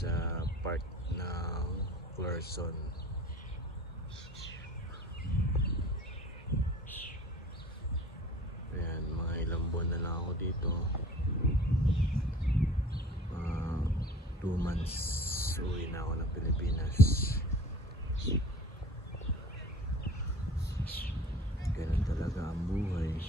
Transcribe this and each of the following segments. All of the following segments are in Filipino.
sa part ng Clarkson. Ayan, mga ilang buwan na lang ako dito. 2 months uwi na ako ng Pilipinas. Ganun talaga ang buhay.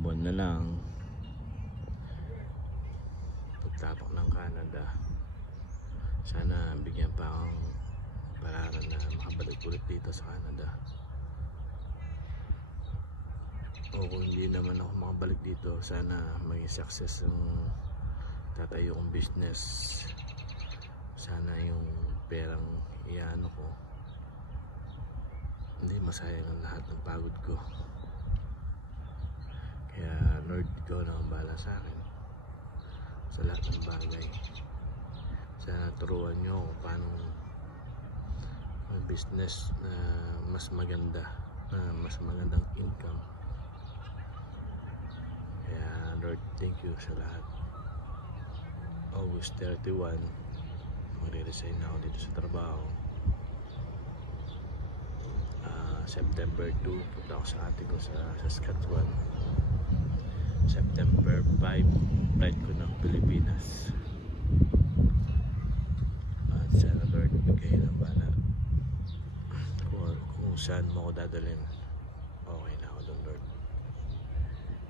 Buwan na lang pagtapak ng Canada. Sana bigyan pa akong pararan na makabalik ulit dito sa Canada. O kung hindi naman ako makabalik dito, sana maging success yung tatayo kong business. Sana yung perang iano ko hindi masayang ang lahat ng pagod ko. Kaya Lord, ikaw na ang bahala sa akin sa lahat ng bagay. Sana turuan nyo kung paano business na mas maganda, na mas magandang income. Kaya Lord, thank you sa lahat. August 31 magre-resign na ako dito sa trabaho. September 2 punta ako sa ate ko sa Saskatchewan. September 5 flight ko ng Pilipinas. At sana Lord, kayo ng bala kung saan mo ako dadalhin. Okay na ako doon, Lord.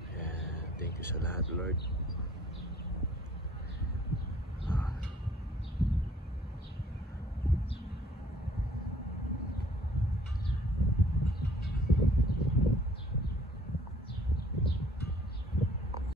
Kaya thank you sa lahat, Lord.